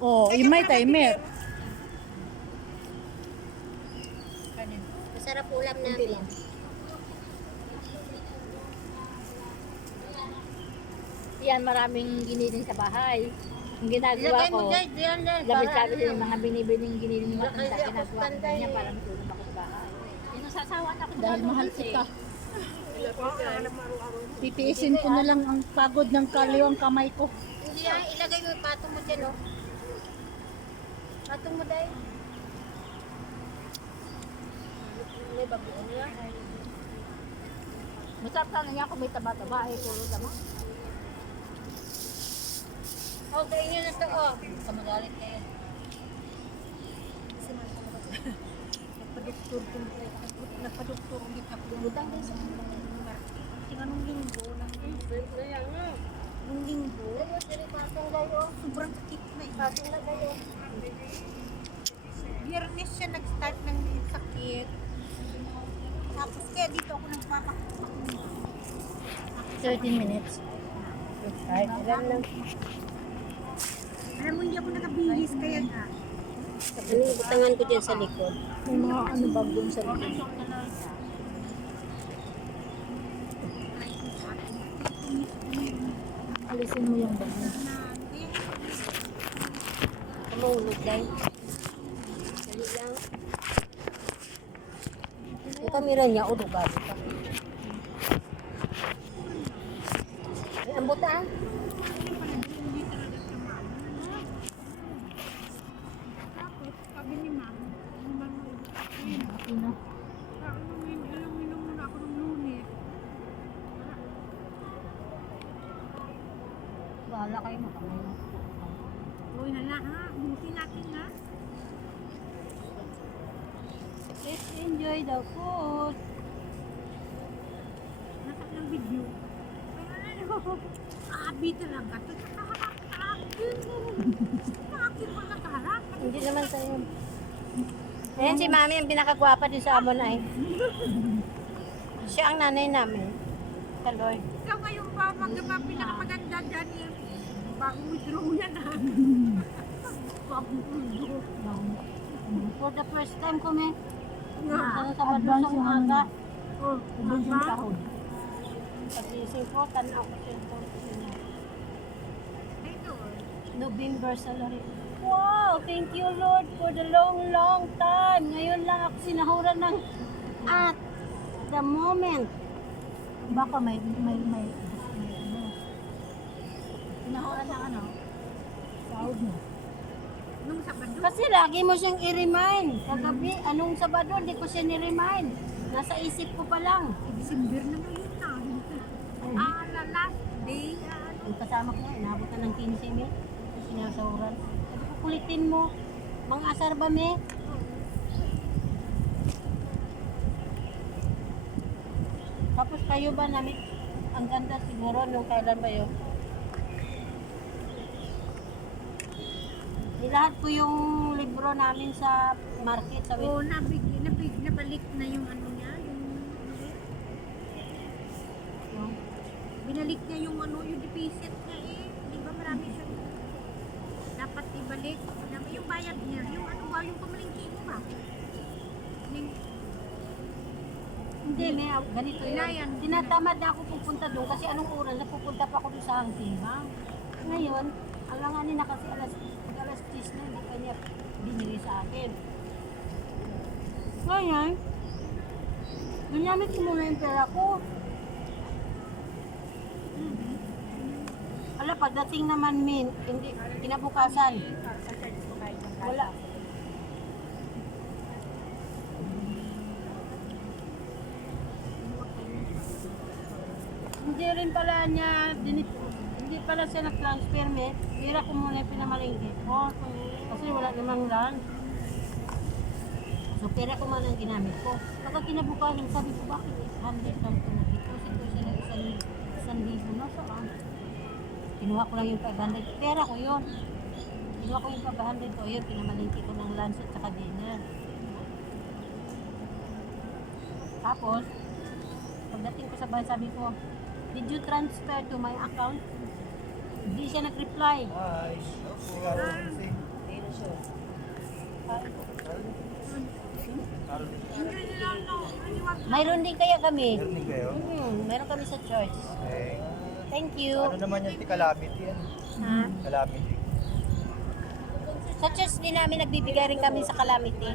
Oh, yung may timer. Masarap ulam namin. Yan, maraming giniling sa bahay. Ang ginagawa Ilagay mo ko, dyan, diyan lang. labi-sabi sa mga binibining giniling mga Kasi tanda, ako ginagawa ko standay ganyan eh. para matulog ako sa bahay. Yung nasasawa na ako Dahil mahal kasi. kita. Titiisin ko na lang ang pagod ng kaliwang kamay ko. Hindi yan, ilagay mo yung patong mo dyan, oh. Patong mo dahil. May babuon niya. Masarap sana niya kung may taba-taba, puro tama. Okay, yun na to, oh. Kamagalit kayo. Nagpa-doktor ulit ako. Butang din sa anong linggo. Nung linggo. Patong kayo. Sobrang sakit na eh. Patong na kayo. Biyernes siya nag-start ng sakit. Tapos kaya dito ako nagpapakapakapak. 13 minutes. Ay, ilan lang. Alam mo, hindi ako nakabihis kaya nga. Ano yung butangan ko dyan sa likod? May mga ano bagong sa likod. Alisin mo yung bag mo. Kamulog dahil. Dali lang. Yung kamera niya, o lugado ka. Ay, ang buta. Sabi ni ma'am, Sino? inom muna ako ng Lunes. Bahala kayo makamay. Uy, hala ha, buti natin ha. Let's enjoy the food. Nasa ng video. Abi talaga. Ito sa kaharap sa akin. Sa akin mo nakaharap. Hindi naman sa'yo. Ayan si Mami, ang pinakagwapa din sa amon ay. Siya ang nanay namin. Kaloy. Ikaw ngayon ba pinakamaganda dyan yung bagong withdraw yan ha. Bagong withdraw. For the first time ko, me. Nga. Sa Sabado sa umaga. Oh, mama. Pag-ising ko, tanaw ko siya ito. Ito. November salary. Wow! Thank you, Lord, for the long, long time. Ngayon lang ako sinahuran ng at the moment. Baka may ano. Sinahuran ng ano? Sahod mo. Nung Sabado. Kasi lagi mo siyang i-remind. Kagabi, anong Sabado, hindi ko siya ni-remind. Nasa isip ko pa lang. December na ngayon na. Last day. Yung kasama ko, inabot na ng 15 me. Sinasahuran. Sabi ko, kulitin mo. Mga asar ba, me? Tapos kayo ba namin, ang ganda siguro nung kailan ba yun? Nilahat ko yung libro namin sa market sa Oo, nabalik na yung ano niya. yung Binalik niya yung ano, yung deposit niya eh. Di ba marami siyang dapat ibalik. Yung bayad niya, yung ano ba, yung pamalingki mo ba? Hindi, may ganito Inayan. yun. Tinatamad na ako pupunta doon kasi anong oras na pupunta pa ako doon sa hangtimbang. Ngayon, alanganin na kasi alas 10 na, hindi kanya binili sa akin. Ngayon, ginamit ko muna yung pera ko. Ala, pagdating naman hindi, kinabukasan. Wala. Hindi rin pala niya, hindi pala siya nag-transfer me. Hira ko muna yung pinamalingkit ko. Kasi wala namang lunch. So, pera ko man ang ginamit ko. Pagka kinabukasan, sabi ko, bakit 800 lang ito? Deposit ko siya ng 1,000 na saan? Kinuha ko lang yung 500. Pera ko yun. Kinuha ko yung 500 ko. Yun, pinamalingkit ko ng lunch at saka dinner. Tapos, pagdating ko sa bahay, sabi ko, did you transfer to my account? Hindi siya nag-reply. Mayroon din kaya kami. Meron din kayo? Meron kami sa church. Eh, Thank you. ano naman yung calamity yan? Ha? Calamity. Sa church din namin nagbibigay rin kami sa calamity.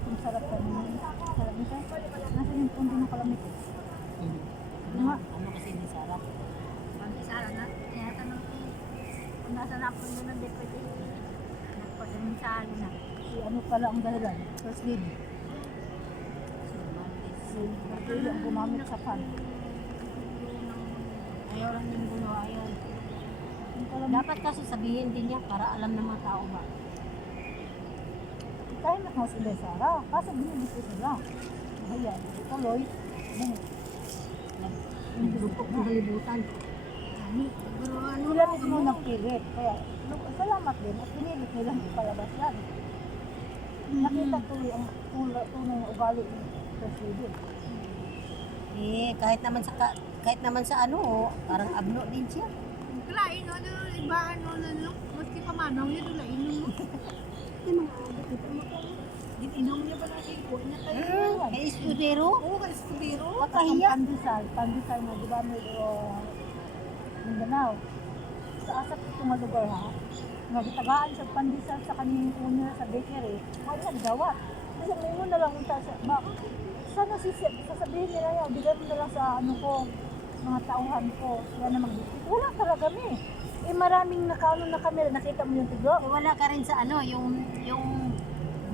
Ang sarap ka naman. Sarap nito. Nasaan yung pundo ng kalamit? Ano kasi ni Sarah? Ang Sara na, kaya tanong ko, kung nasa na po yun ang deputy, nagpagamin sa alin na. Si ano pala ang dahilan? First lady. Si Marjorie ang gumamit sa pan. Ayaw lang yung gulo, ayaw. Yung kalamit. Dapat kasi sabihin din niya para alam ng mga tao ba. Tayo na nga sila Sara. Kaso binibig ko sila. Ayan. Tuloy. Naglupok ng kalibutan. Pero ano, Sila mismo nagpilit. Kaya salamat din at pinilit nilang ipalabas yan. Nakita tuloy ang tunay na ugali ng First Lady. Eh, kahit naman sa ano, oh, parang abno din siya. kalain no, iba ano na no, maski pamanaw niya dulain no. Inom niya pala si Iko niya tayo. Kay Escudero? Oo, kay Escudero. Makahiya. Pandesal na di ba may Mindanao. Sa asap itong lugar ha. Nagitagaan sa pandesal sa kanyang una sa bakery. Wala nagdawat. Kasi may na lang unta sa sana sasabihin nila yan, bigyan mo na lang sa ano ko, mga tauhan ko, yan na mag-dikit. Wala talaga kami. Eh maraming nakano na kami, nakita mo yung tigo. Eh, wala ka rin sa ano, yung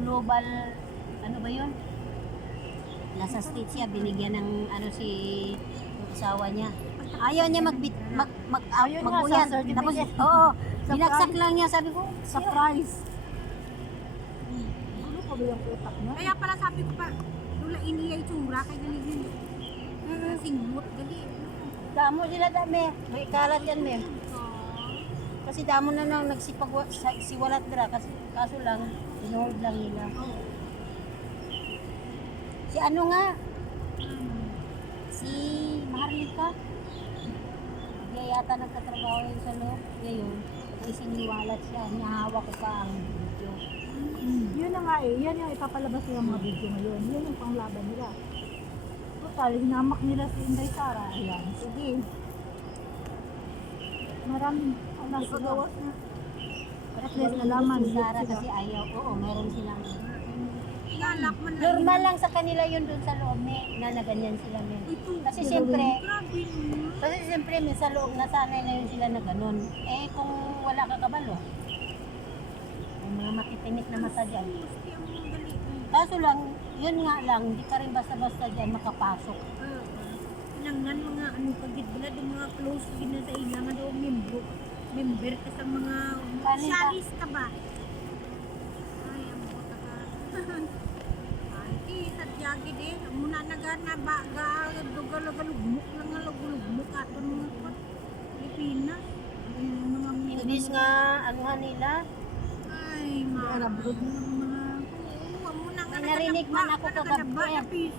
global, ano ba yun? Nasa state siya, binigyan ng ano si yung asawa niya. Ayaw niya Ayaw niya mag-uyan. sa certificate. Tapos, oo, Sa binagsak price. lang niya, sabi ko, Surprise! Ano pa ba yung utak niya? Kaya pala sabi ko pa, dulain niya yung tsura kay gali yun. Singmut gali. damo sila dami. May kalat yan, me. Kasi damo na nang siwalat dira, kasi kaso lang, pinuhold lang nila. Si ano nga, si Maharlika, hindi yata nagtatrabaho yun sa loob. Ngayon, isiniwalat siya, nihawak ko pa ang video. Yun na nga eh, yan yung ipapalabas nilang mga video ngayon. Yun yung panglaban nila. Total, hinamak nila si Inday Sara. Ayan, sige. Maraming alam sila. At least nalaman Si Sarah sila. kasi ayaw, oo, meron silang. Inalak man lang. Normal lang sa kanila yun dun sa loob, na ganyan sila. Me. Kasi siyempre, Grabe no. Kasi siyempre, may sa loob, nasanay na yun sila na ganun. Eh, kung wala ka kabalo, may mga matitinik na mata dyan. Gusti ang mga gali. Kaso lang, yun nga lang, hindi ka rin basta-basta dyan makapasok. Nangnan mga ano kagid bala do mga close gid na sa ila nga daw member ka sa mga Kanin ka? salis ka ba? Ay, ang buta ka. Ay, sadya gid eh. Muna nagana ba ga dugalugmuk lang nga lugmuk aton mga Pilipinas. Ay, mga Imbis nga, anuhan nila, ay, mga abroad na mga oo, muna nga May narinig man ako kagabi eh. eh.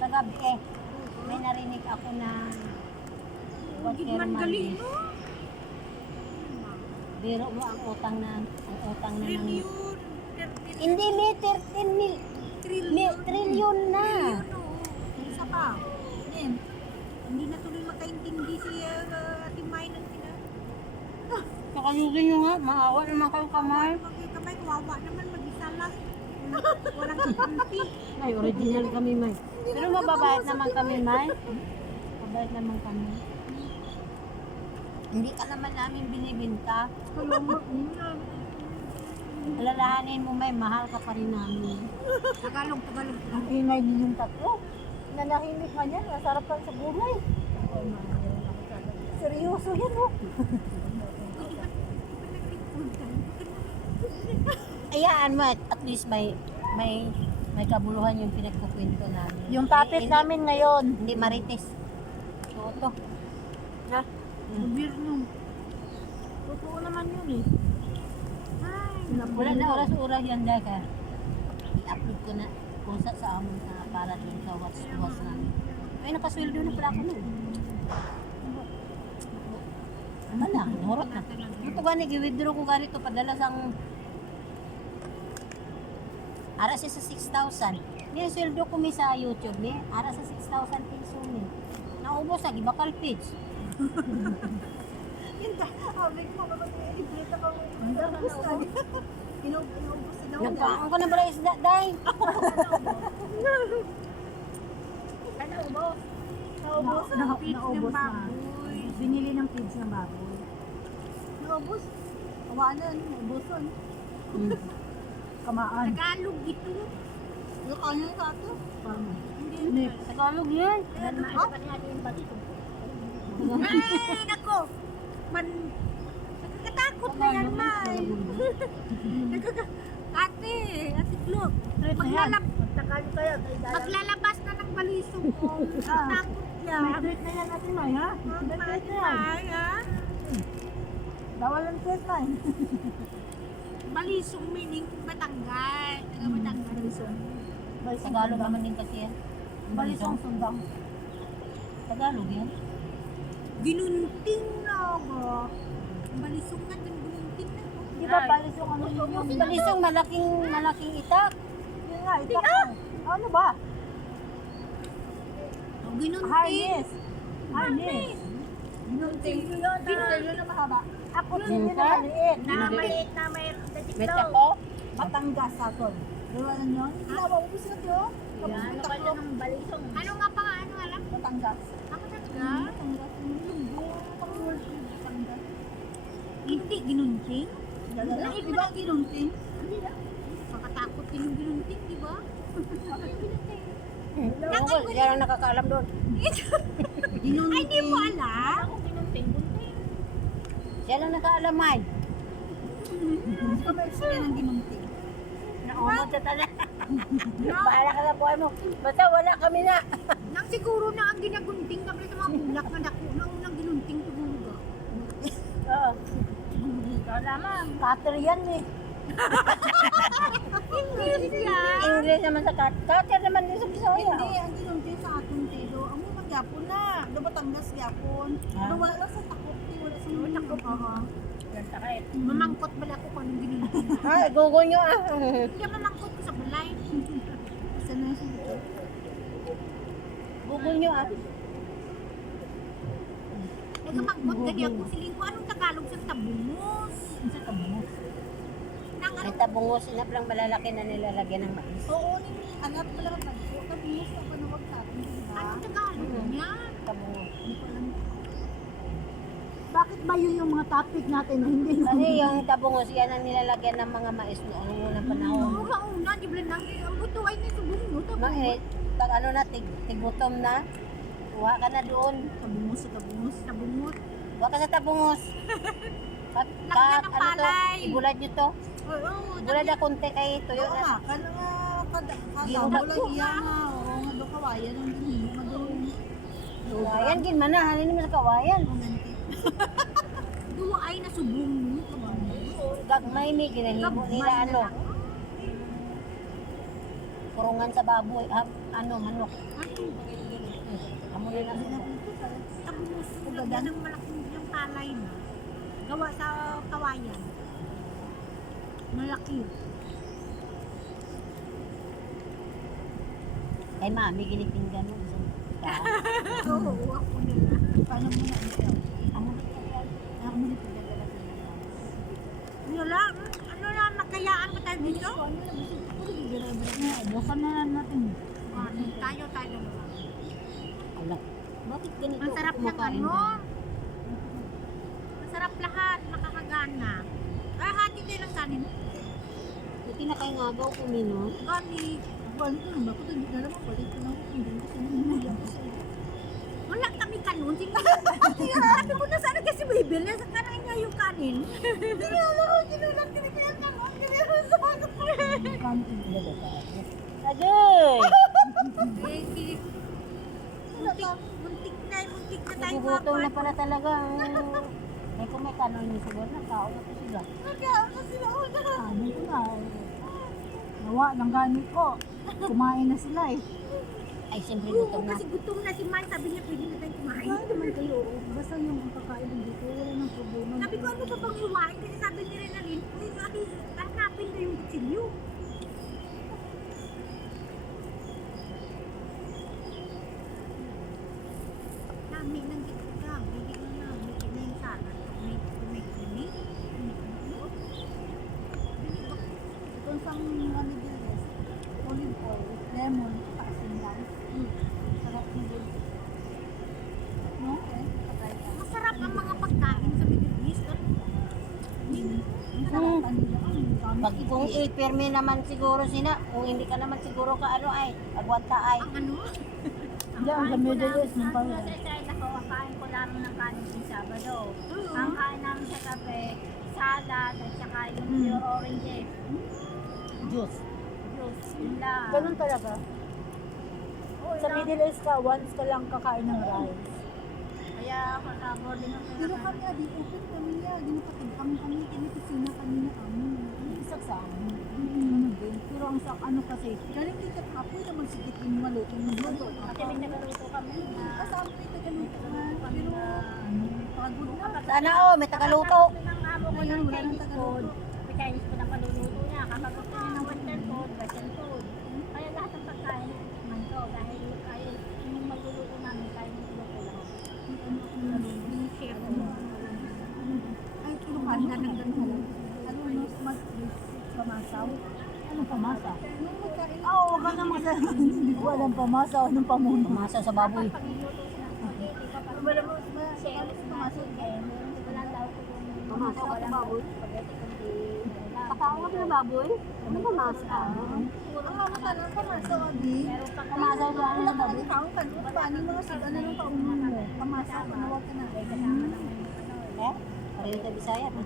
kagabi eh, may narinig ako na Gid man gali no. biro mo ang utang na ng Trillion. hindi, may 13 trillion na. Isa pa. Then, hindi na tuloy makaintindi si Ate May ng Kakayugin nyo nga, maawa naman kayo kamay. kamay, kawawa naman mag-isa lang. Walang kapanti. May original kami, May. Pero mababait naman kami, May. Mababait naman kami. Hindi ka naman namin binibinta. Alalahanin mo, May, mahal ka pa rin namin. Tagalog. Ang ingay ninyong tatlo. Nanahimik man yan, nasarapan sa gulay. Seryoso yan oh. Ayaan mo, at least may kabuluhan yung pinagkukwento namin. Yung topic Hindi- namin ngayon. Hindi marites. Toto. Ha? Gobyerno. Totoo naman yun eh. Wala na oras-oras yan dahil ka. I-upload ko na kung sa amon na para dun sa what's namin. Ay, nakasweldo na pala ako nun. Wala, horot na. Ito gani, i-withdraw ko ganito, padala sang... Ara siya sa 6,000. May sweldo ko mi sa YouTube mi. Ara sa 6,000 piso mi. Naubos sa gibakal page. Yun ka, abig mo naman yung i-iblit ako. Inubos na. Inubos na ako. Nagpaang ko na ba isda, day? Naubos ang feeds ng baboy. Binili ng feeds ng baboy. Naubos. Kawanan, naubuson. Kamaan. Tagalog ito. Yung ano yung kato? Hindi. Tagalog yan. Ay, nako. Nakakatakot na yan, May. Ate Glock. Maglalabas na ng balisong ko. Takot yan. Treat na yan natin, May, ha? May, ha? Bawal ang treat, May. Balisong meaning Batangas. Taga Batangas. Tagalog naman din kasi yan. Balisong sundang. Tagalog yan. Ginunting na ba? Balisong na, ginunting na. Di ba balisong ano yung... Balisong malaking itak. Yun nga, itak mo. Ano ba? Oh, ginunting. Harness. Harness. Ginunting. Ginunting na mahaba. Ako din yun Minsan? na maliit. Na may May tako. Batangas aton. Diba na yun? Ginawa ko sa ito. Tapos taklo. Ano nga pa nga, ano alam? Batangas. Ako talaga? Batangas. Batangas. Hindi ginunting. Di ba ginunting? Makatakot din yung ginunting, di ba? Yan ang nakakaalam doon. Ay, di mo alam. Siya lang nakaalam, May. Kamay sila ng ginunting. Naumod sa tanan. Bahala ka sa buhay mo. Basta wala kami na. Nang siguro na ang ginagunting kami sa mga bulak na dako na unang ginunting siguro ba? Oo. Cutter yan eh. English yan. English naman sa cutter naman din sa Bisaya. Hindi, ang ginunting sa aton tilo. Ang mga gyapon na. Do Batangas gyapon. Pero wala lang sa takot. Wala sa mga takot. Mamangkot bala ko kung anong ginunting. Ay, google nyo ah. Hindi mamangkot ko sa balay. Isa na siya. Google nyo ah. Nagkamangkot ka di ako siling ko anong Tagalog sa tabungos. Sa kabungo. Nang ano? May tabungos, sinap lang malalaki na nilalagyan ng mais. Oo, anak mo lang ang tagpo. Kabungo sa panawag sa atin. Diba? Anong Tagalog niyan? Tabungos. Bakit ba yun yung mga topic natin na hindi Kasi yung tabungos, yan ang nilalagyan ng mga mais noong unang panahon. Oo, kauna, di ba lang ang buto ay may subong no tabungos. Mais, pag ano na, tigutom na, kuha ka na doon. kabungo sa kabungo. Tabungos. Kuha ka sa tabungos. Lagyan ng palay. Ibulad nyo to. Oo, Ibulad na konti kay tuyo Oo na. nga, kala nga Giudak kadamo lang iya nga. Oo nga, do kawayan ang ginhimo nga doon. Kawayan, gin man na, halin naman sa kawayan. duwa ay nasubong no tabungos. Gagmay mi, ginahimo nila ano, kurungan sa baboy, ano, manok. Ano? Amo nila sa Tabungos. Lagyan ng malaking yung palay na. Gawa sa kawayan. Malaki. Kay mami, ginipinggan mo. Oo, ako nila. Paano mo na ito? Amo na pinagdala Wala. Ano na, magkayaan pa tayo dito? Bukan na natin. Tayo dalawa. Ala, bakit ganito? Masarap ng kumakain ano. ka? Masarap lahat, nakakagana. Ay, hati tayo ng kanin. Buti na kayo ngagaw kuminom. Gani. Paano ko na ba? Kung hindi na naman, balik ko na ako. Hindi ko sa nangyayang ko sa iyo. Wala kami kanon. Sabi mo na sana kasi Bibel na sa kanan niya yung kanin. Hindi nga ako, ginulang tinipil kanon. Ginulang sa mga Agoy! Muntik na tayo Nagugutom na pala talaga. Ay kung may kanon niyo siguro na, tao na po sila. Ano ko na? Nawa, ng gani ko. Kumain na sila eh. Ay, siyempre Oo, gutom na. kasi gutom na si Man. Sabi niya, pwede na tayong kumain. Kain naman kayo. Basta yung kakain dito, wala nang problema. Sabi ko, ano pa bang iwain? Kasi sabi ni Renalyn, hanapin na yung kutsilyo. Nami nang dito ka. Bili na na. Bili na yung salad. May kini. Bili ba? Itong sang ano din is, olive oil, lemon, asin lang. Sarap mo din. No? Okay, patay ka. Masarap ang mga pagkain sa Middle East. Ang sarapan nila. Ang dami. Pag kung i-perme naman siguro sila, kung hindi ka naman siguro ka ano ay, agwanta ay. Ang ano? Diyan, sa Middle East, yung pala. Kasi kahit ako, ang kain ko lang ng kanin sa Sabado. Oo. Ang kain namin sa kape, salad, at saka yung pure oranges. Juice. Juice, yun lang. Ganun talaga. Oo, Sa yun lang. Middle East ka, once ka lang kakain ng rice. Kaya ako boarding ako. Pero kami, di open kami niya. Ginapatid kami kusina kanina kami. Isak sa amin. Pero ang sa ano kasi, galing dito kapoy na magsikit yung maluto ng luto. Kasi may nagaluto kami na Kasama ito ganito man. Pero, pagod na. Sana oh, may tagaluto. ng amo ko Ayun, ng wala nang Chinese tagaluto. food. May Chinese food ang paluluto niya. Kapag gusto niya ng western food, western food. Kaya lahat ng pagkain, man ko. Dahil kahit yung magluluto namin, kahit yung luto lahat. Share mo. Ay, kinukanda ng ganun. Ano, mas pamasaw? Anong pamasaw? Nung magkain. Oo, wag ka na masarap. Hindi ko alam pamasaw. Anong pamuno? Masa sa baboy. Pag nagluto siya ng spaghetti, kapag share natin, wala daw ko yung Pamasaw ka sa baboy? spaghetti, kundi wala. Patawag na baboy? Ano ba masa? Ang mga tanong pamasaw, Adi. Pero pag Pamasaw sa ano Wala na ka baboy? rin taong ka. Paano yung mga siga na nung paunan mo? Pamasaw, panawag ka na. kasama ng Eh? Pareho tayo Bisaya. Ano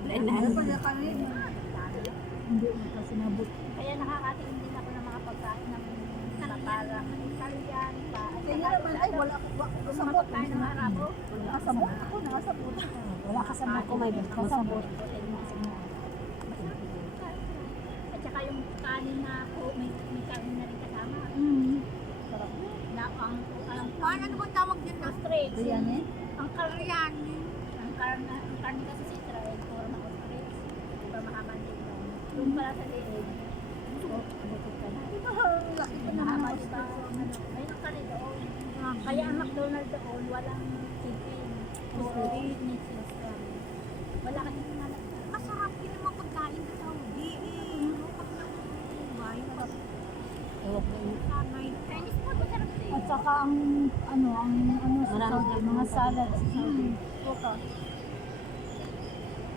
pala ka rin? Hindi, kasi nabot. kaya nakakatingin din ako ng mga pagkain ng mga parang Italian pa. At Kaya saka naman, ay, wala ko. yung mga Kasabot. pagkain ng Arabo. Nakasabot ako, nakasabot. Wala kasabot. Ako may kasabot. At saka yung kanin na may kanin na rin kasama. Sarap. Na ang Juan, ano bang tawag dyan na? ostrich. Biryani? Ang Korean. Ang karne kasi sa Israel, puro na ostrich. Diba mahaman din yun. Yung pala sa leeg, butot ka na. Ang laki pa naman Mahaba ng diba? May karne doon. Kaya ang McDonald's doon, walang chicken. Puro meat system. Wala kasi naman. Masarap din yung mga pagkain sa Saudi. Pag nakukuhay, sanay. Chinese food, masarap din. At saka ang ano sa Marami Saudi, din mga mga salad sa Saudi. Oka.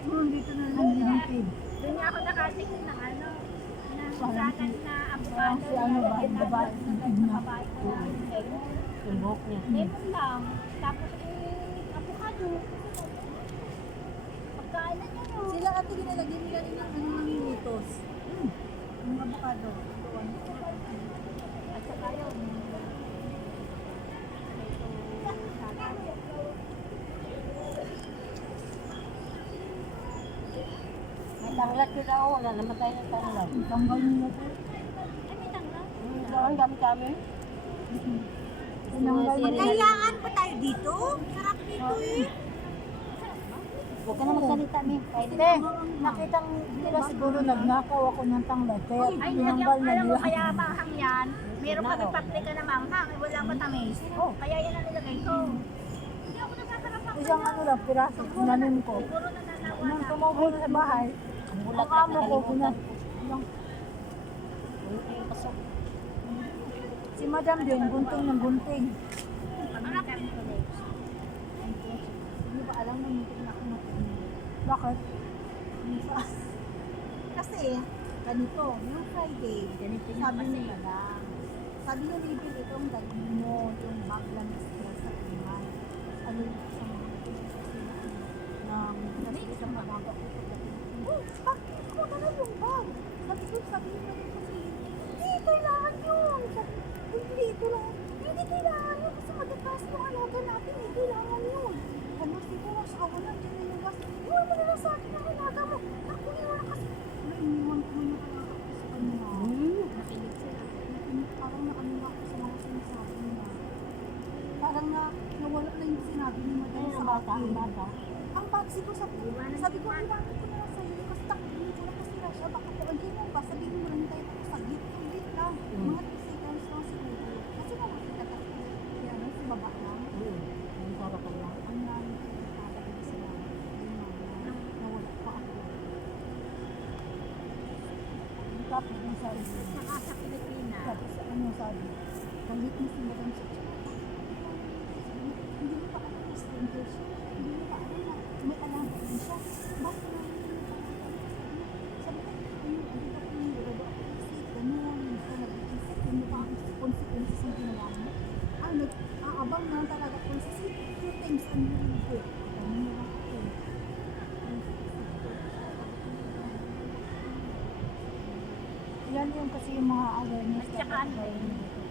Dito na lang limited. Doon niya ako nakatikin ng ano, ng Parang salad na avocado. parang si ano ba, na babae, na babae ko na lemon. yung buhok niya. Lemon lang. Tapos avocado. Pagkain na niya yun. Sila ate ginalagyan nila rin ng ano ng litos. Yung avocado. At saka yun. Ito, salad. May tanglat yun ako. Wala naman tayo ng tanglat. Tanggal nila po. Ay, may tanggal. Ang dami kami. Tinanggal nila. Kailangan pa tayo dito? Sarap dito eh. Huwag ka na magsalita, Mi. Kahit Hindi, nakitang nila siguro nagnakaw ako ng tanglat. Kaya Ay, tinanggal na alam mo nila. kaya manghang yan. Meron kami paprika na manghang. Eh, wala matamis. Kaya yan ang nilagay ko. Hindi ako nasasarap ang Isang ano lang, piraso, tinanim ko. siguro na nanawa Nung na. tumubo na sa bahay, ang ang bulat amo ko, si madam din, gunting ng gunting. Pagkakaroon ko next. Hindi ba alam mo yung pinakamat? Bakit? Kasi, ganito, yung Friday, Ganito yung sabi kasi. ni madam, sabi niya Libel, itong daging mo, yung baglang na sa iman. Ano yung sa mga kasi isang mababa ko ito. Oh, bakit ako ganun yung bag? Sabi niya kasi, hindi, kailangan yun. Hindi, ito lang. Hindi kailangan yun kasi madagas yung alaga natin. Hindi kailangan yun. Ano, siguro sa ako lang dyan yung gas. Iwan mo na lang sa akin ang alaga mo. Ako iwan kasi. Iniwan ko na nakakapos sa kanya. Nakilig sila. Parang nakanila ako sa mga sinasabi niya. yung sinabi ni Madam Ayun, sa ang bata, akin. ang bata. Ang bagsi ko sabi ko, iwanan ko na lang sa'yo. Kasi takbo ko na kasira siya. Baka po, hindi mo ba, sabihin mo lang tayo ako saglit. Saglit lang. Mga 2 seconds lang siguro. Kasi makakita ka kaya ano, sa baba lang. Ang sarapan lang. Ang namin ko nakakabili sila. Ayun na, nawala pa ako. Tapos yung sabi niya, Saka sa Pilipinas. tapos ano sabi, galit mo si Madam sa hindi mo pa alam yung English. Hindi mo pa alam na may alam pa rin siya. Bakit na sabi ko, ano ba kung nilado ako isip, gano'n, hindi ka nag-isip, hindi pa ang consequences ang ginawa mo. Nag-aabang na talaga kung sa 2 times ang nilado ko. Ganun na lang ako. Yan yung kasi yung mga awareness. At saka ano,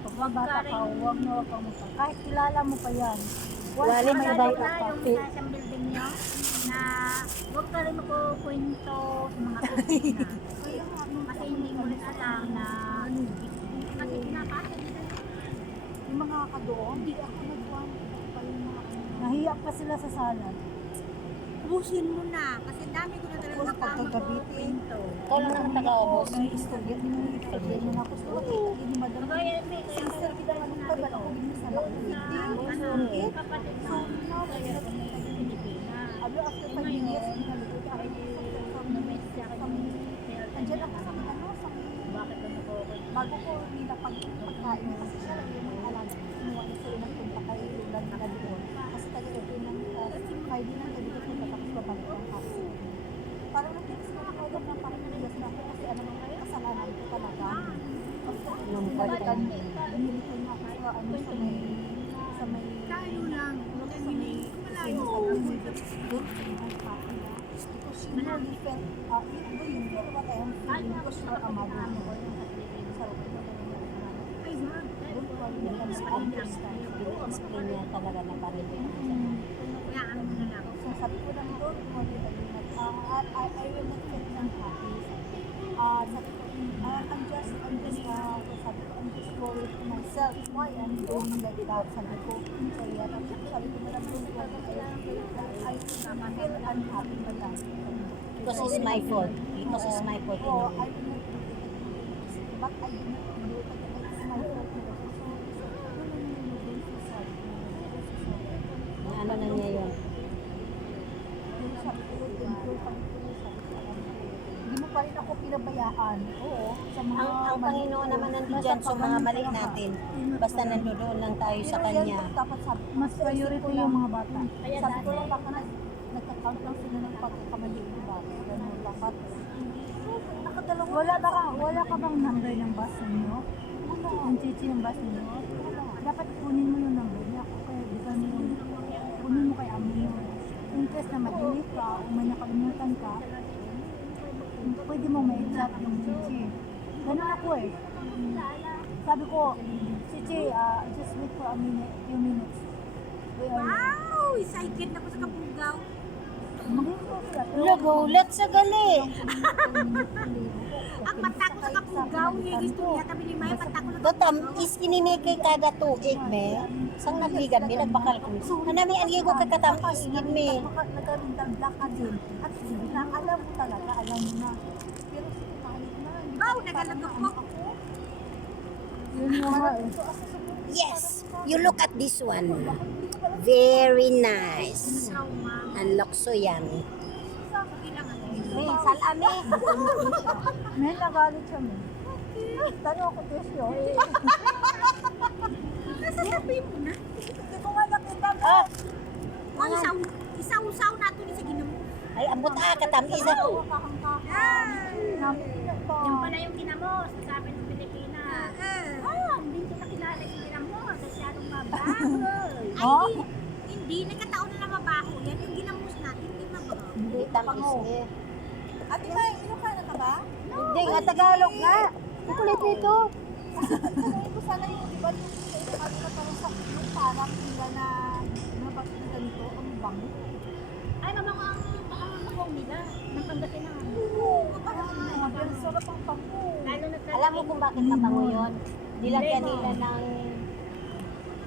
Pag bata ka, huwag na huwag kang magpa. Kahit kilala mo pa yan. Wala Once may may ibang bata ka. yung sa isang building nyo na huwag ka rin magkukwento sa mga Pilipina. Kaya nga, nung Kasi hindi mo rin alam na kasi pinapasa nila. yung mga kadoon, hindi ako nagkuhan. Pa yung mga nahiya pa sila sa salad. Ubusin mo na kasi dami ko na talaga Tapos pagkagabi, kwento. Ikaw lang ang taga-ubos. May istorya, hindi mo istorya niya na ako. So, hindi ni madam. Kaya may Sincere kita nga nung tagal ako binasa na ako. ano, Hindi. kapatid So, mo now, kaya ako sa Pilipinas. Ano, after 5 years, binalik ko ako sa Andiyan ako sa ano, sa Bakit ano ko? bago ko nila pagkain kasi siya lang yung alaga. Kinuha niya sila ng punta kay Lulan na doon. Kasi taga-ito ng Friday ng gabi ko punta tapos babalik ang kasi. Parang nag-text ko ako na parang niligas na ako kasi ano kasalanan ko talaga. Nung Balikan, binili ko na ako sa ano sa may Tayo lang. sa may malayo sa doon sa happy na. Because you know, you felt, you feel what I am feeling because you are a mother. Sarap ko na Ay, man. don't worry, you can understand. Explain niya talaga na parang Kaya ano mo na lang. So sabi ko lang, don't worry, I will not feel unhappy. Sabi ko, I'm just, sabi ko, I'm just worried to myself. Why I'm doing like that? Sabi ko, sabi ko, madam, don't worry, I feel unhappy, madam. Because it's my fault. Because it's my fault. Oh, I will not do it again. But I did not do it again. It's my fault. Na ano na niya yun. Hindi mo pa rin ako pinabayaan. Oo. Sa mga Ang Panginoon naman nandiyan sa mga mali natin. Basta nandoon lang tayo sa Kanya. Dapat sabi, mas priority yung mga bata. Sabi ko lang baka nagka-count lang sila ng pagkakamali ng bata. Ganun dapat. Nakadalawa. Wala ka bang number ng bus ninyo? Yung chichi ng bus ninyo? Dapat kunin mo yung number niya. Okay, di ba kunin mo kay amo mo. In case na mag-iwit ka o may nakalimutan ka, pwede mo ma-chat yung chichi. Ganun ako eh. Sabi ko, chichi, just wait for a minute, few minutes. Wow! Excited na ako sa Kapugaw. Nagulat sa gali. Ang mata ko sa Kapugaw. Gusto niya tabi ni Maya, mata ko sa Gotam, iskini kay kada tuig, me. Sang nagligan, mi nagbakal ko. Hanami, algi ko kay katam, iskin, me. Nagkarindagdak ka din. At alam mo talaga, alam mo na. Pero kahit na, hindi Wow, nagalagok ko. yun yung nga eh. Yes, you look at this one. Very nice. Trauma. And looks so yummy. Kailangan Me, salami. May nagalit siya mo. Tanong ako tesyo. Nasasabi mo na. Hindi ko nga nakita mo. O, isaw-saw nato ni sa ginamo. Ay, ambot katam, isa. Yan pala yung ginamos. Sabi ng Pilipinas. Hindi ko nakilala yung ginamos. Masyadong mabaho. Ay, hindi. Nagkataon na mabaho. Yan yung ginamos natin. Hindi mabaho. Hindi, tamis eh. Ate May, Ilocano ka ba? Hindi, nga Tagalog nga. Kukulit nito. Tanongin ko sana yung iba yung sa Ilocano na parang sa yung parang nila na ba't na ganito, ang bango. Ay, mabango ang mahong nila. Ng Pangasinan. Oo, parang ang sarap ang bango. Lalo na Alam mo kung bakit mabango yun? Nilagyan nila ng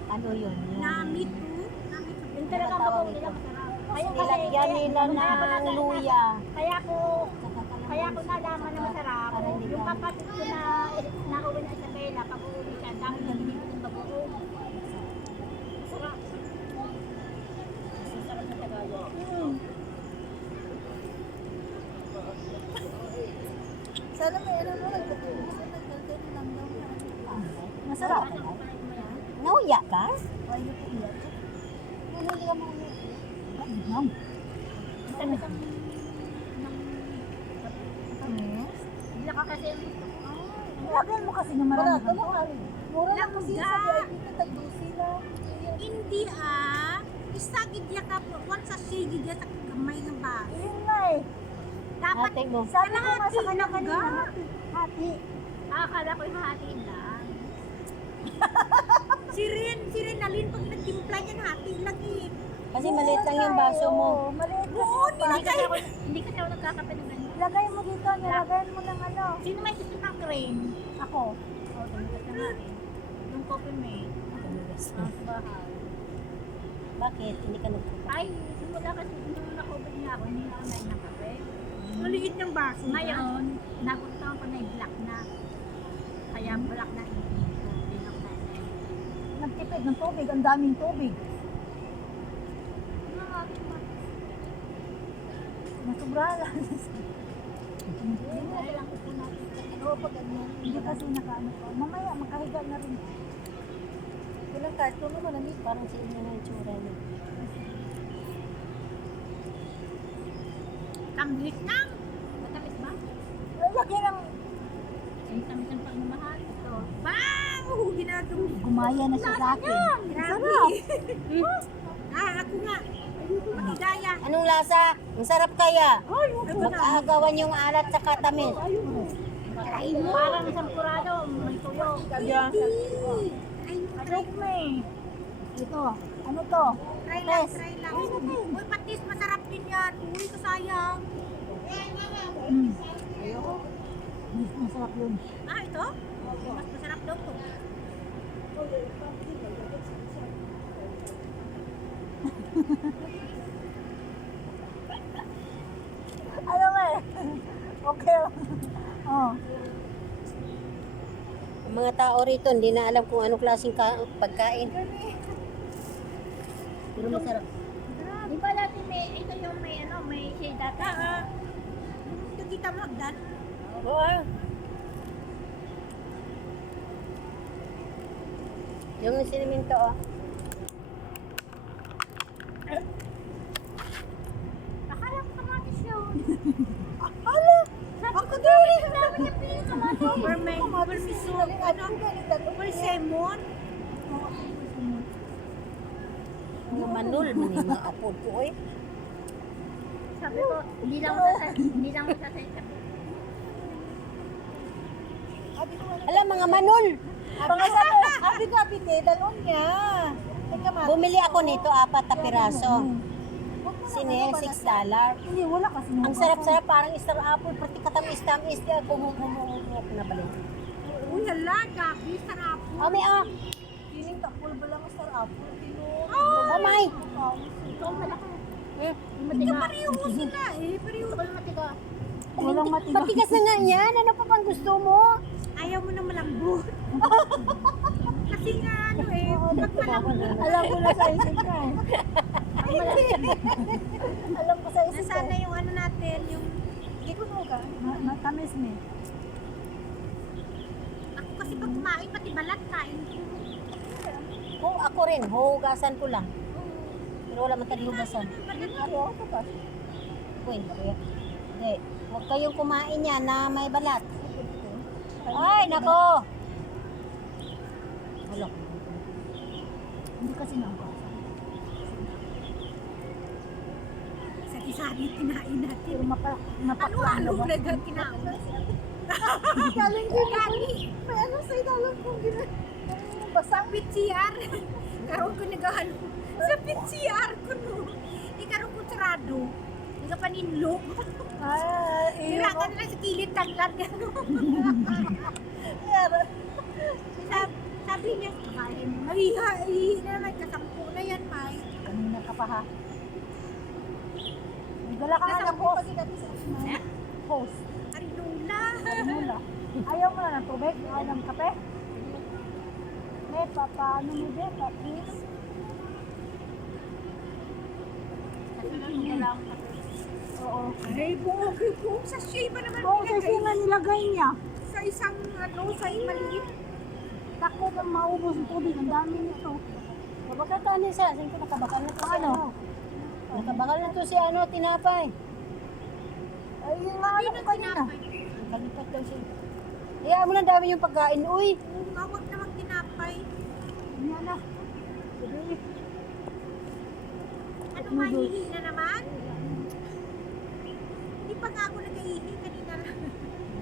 ano yun? na Me Too. Na Me Too. Yung talagang tawag bagoong nila ito? masarap. Kaya Nilagyan nila ng luya. Kaya ko nalaman na masarap. Para hindi Yung ka- kapatid ko na nauwi na Isabela, pag uuwi siya, dami na binili ng bagoong. Masarap. Masarap na Tagalog. Sana may ano mo, nagpatulog sa nagpatulog lang daw yan. Masarap. Nauya ka? Ay, yung iyak. Nahuli ka mga Tamis ang Tamis? bigla ka kasi ang gusto ko. Lagyan mo kasi ng marami. Mura lang kasi sa VIP na tagdusi lang. Hindi isagid ya ka po. Once sa sigid ya sa kamay ng ba. Yun nga eh. Dapat Ate mo. Sabi ko nga sa Hati kanya lang kanina, ga. hati. Akala ko yung hatiin lang. Si Rin alin pag nagtimpla niyan hati lang eh. Kasi maliit lang yung baso mo. Oo, maliit lang. Hindi kasi ako nagkakape ng ganyan. Lagay mo dito, nilagayan mo ng ano. Sino may gusto ng cream? Ako. O, dumugat na nga eh. Yung coffee mate. Ang bahay. Bakit? Hindi ka nagpupunta? Ay, simula kasi nung na-COVID nga ako, hindi na ako nain ng kape. Maliit ng baso. Ngayon, napuntahan ko na yung black na. Kaya black na iinit ko. Hindi na ako nain. Nagtipid ng tubig, ang daming tubig. Masubrahan lang. Dahil lang gusto natin. Oo, pag ganyan. Hindi kasi nakaano pa. Mamaya, makahiga na rin. Walang kahit kung ano malamig. Parang sa inyo na yung tsura niya. Tamblis na. Matamis ba? Lagyan ng Ay, tamis ang pagmamahal. Ito. Bang! Ginagawa. gumaya na siya sa akin. Grabe. Ako nga. Magigaya. Anong lasa? Ang sarap kaya. Ay, ano na? Mag-aagawan yung alat sa katamis. Kain mo. Parang isang kurado, may tuyo. Ay, Try mo eh. Ito, ano to? try lang, try lang. Uy, patis, masarap din yan. Uy, kasayang. Masarap yun. Ito? Mas masarap daw to. Ano nga eh? Okay lang. Oh. Ang mga tao rito, hindi na alam kung anong klaseng pagkain. Pero masarap. Di ba natin ito yung may shade data? Ito kita mo, Agdan. Oo. Yung siniminto, oh. Akala ko kamatis yun. Hala! Ako din! Sabi niya pili kamatis. Vermisol, ano? Persemon. Mga manul, mga apod ko, eh. Sabi ko, hindi lang masasay. Alam, mga manul! Mga sabi, abi ka, bite, dalon niya. Teka, mati. Bumili ako nito, 4 na piraso. Sine, $6. Hindi, wala kasi. Ang sarap-sarap, parang star apple, pati katamis-tamis, di ako humumumumuk na balik. Uy, hala, gabi, sarap. Oh, may oh! Feeling tapol ba lang star apple? Oh, may! Ito ang malaki. Ito pareho mo sila eh. Pareho. Ito yung matiga. Walang matigas. Matigas na nga yan, ano pa bang gusto mo? Ayaw mo na malambot. Kasi nga ano eh, pag malambot. Alam ko na sa isip ka eh. Alam ko sa isip ka. Nasaan na yung ano natin, yung Ikaw mo ka. Matamis mo. ako kasi pag kumain, pati balat kain ko. Kung ako rin, huhugasan ko lang. Pero wala man tayong hugasan. Ano ako pa? Uy, kuya. Hindi, huwag kayong kumain yan na may balat. Ay, nako! Wala. Hindi kasi naugasan. Sari-sari kinain natin. Pero Ano-ano na kinain. Galing din. May ano sa ilalim kong gina. Basang PCR. Karoon ko nagahalo. Sa PCR ko no. Ikaroon ko sarado. Nagapaninlo. Hirakan lang sa kilid taglag. Sabi niya, kain. Mahihi na naman. Kasampu na yan, May. Kanina ka pa ha. Dala ka nga ng host. Host. Arinola. Mula. Ayaw mo na ng tubig? Ayaw ng kape? May paano mo din? Please? Oo. Ay, buong sachet pa naman Kung sa sila nilagay niya, sa isang sa maliit. tako kang maubos ng tubig. Ang dami nito. Mabakal ka ni sa, sino nakabakal na to si Ano? Nakabakal na to si ano, tinapay. Ay, yun nga ano ko kanina. Kalipat daw siya. Hayaan mo na dami yung pagkain, uy. Huwag na magtinapay. Yan na. Sige. Ano mahihi na naman? Hindi pa nga ako nag-ihi kanina lang.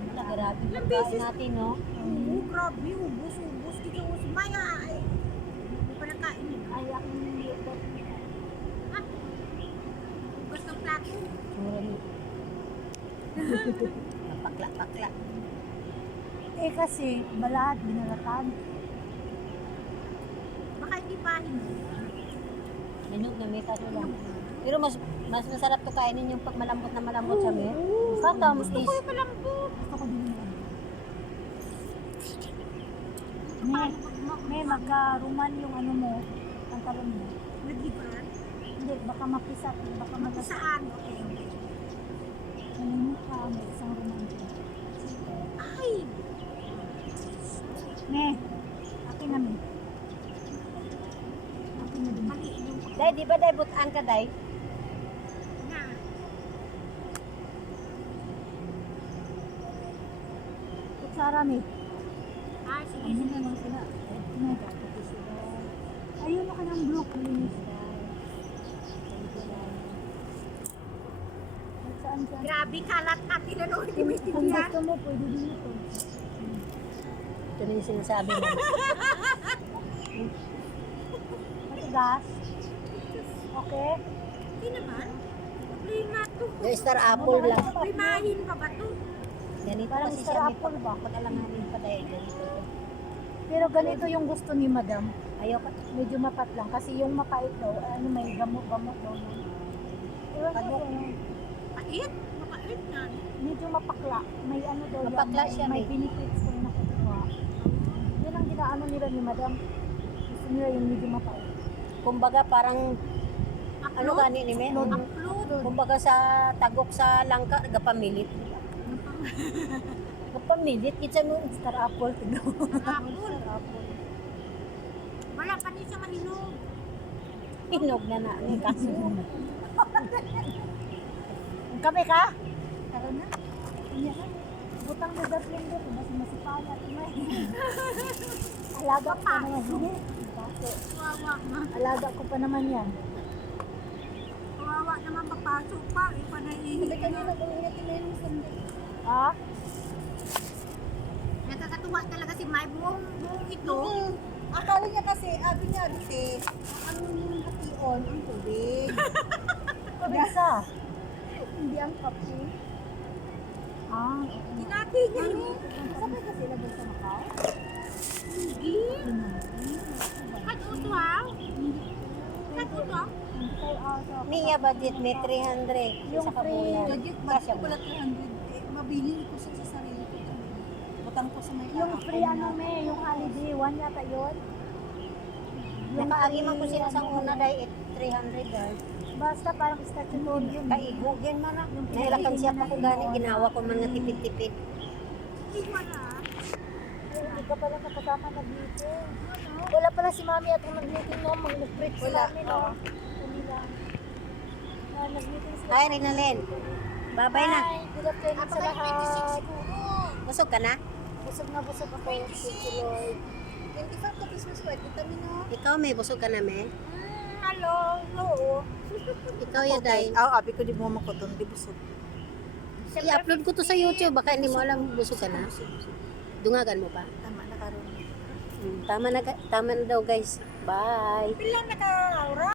Wala, grabe yung Ilang pagkain beses? natin, no? Oo, grabe. Ubus. Kikos. Maya. Hindi pa nakain. Ay, aking nilito. Ah, ubus ng plato. Sura mo. Pakla. Eh kasi, balat, binalatan. Baka hindi pahin. Minug na may ano lang. Pero mas masarap to kainin yung pag malambot na malambot siya, me. Sometimes Gusto is, ko yung malambot. Gusto ko din yan. May magkaruman yung ano mo, ang talon mo. Nag-iba? Hindi, baka mapisat, baka magas. Saan? Okay. Nanimukha mo isang ruman ko. Ay! Akin na, me. Akin na din. Maliit yung day, di ba day, butaan ka, day? na. Kutsara, me. Ah, sige. Ano na lang sila? No. Ayun na ka ng broccoli. Saan siya? Grabe, kalat natin na noon. Hindi may Kung tigyan. gusto mo, pwede din ito. Ito na yung sinasabi mo. Matigas. Okay? Hindi naman. Problema to. Yung star apple lang. Primahin pa ba to? Ganito Parang kasi star siya, may apple ba? pag-alanganin pa dahil ganito. Pero ganito yung gusto ni madam. Ayaw ka. Medyo mapat lang. Kasi yung mapait daw, ano may gamot-gamot daw. Ewan ko Ano? kung Pait? Mapait na. medyo mapakla. May ano daw yan, Mapakla siya, may may- benefits ko na nakukuha. Yun ang ginaano nila ni madam. Gusto nila yung medyo mapait. Kumbaga parang, ano Upload? gani ni me? Upload. Kumbaga sa tagok sa langka, nagapamilit. Nagapamilit, kitsa mo, star apple. Apple. Wala pa niya siya mahinog. Hinog na na. Ang kaso. Kami ka? Tara na. Iya na. Butang na datlin doon. Mas masipahan natin may. Alaga ko pa naman. Sige. Kawawa na. Alaga ko pa naman yan. Kawawa naman papasok pa. Ipanahihi na. Ah? Nakakatuwa talaga si May. Buong ito. Akala niya kasi, abi niya, Rite, ang yung hation, ang tubig. Kabisa. Hindi ang kape. Ah. Tinati niya yun. Sabay kasi labas sa Macau? Hindi. Katuto ha? Katuto? Niya budget may 300 Yung sa kabulan. Budget, Kasya budget ko ba? lang 300. Eh, mabili ko sa sarili ko. Butang ko sa may Yung free ano me, yung holiday, one yata yun. Nakaagi man ko sila sa una dahil 300 dahil. Basta parang statutory yun. Kaigugin man na. Nailakan siya pa ko gani, ginawa ko man nga tipid-tipid. Hindi ko na. Ay, hindi ka pala nakasama nag-meeting. Wala pala si mami at nag-meeting no, mag-break si Wala, mami no. Kanila. Nag-meeting sila. Hi, Rinalyn. Bye-bye na. Hi, good afternoon sa lahat. Busog ka na? Busog na busog ako. Thank you, Lord. 25 ka Christmas white, vitamin no? Ikaw may busog ka na, me? Hello. Oo. Ikaw ya, day. Abi ko di mo makoton, di busog. I-upload ko to sa YouTube. Baka hindi mo alam busog ka na. Dungagan mo pa. Tama na karon. Tama na daw, guys. Bye. Pila naka-aura?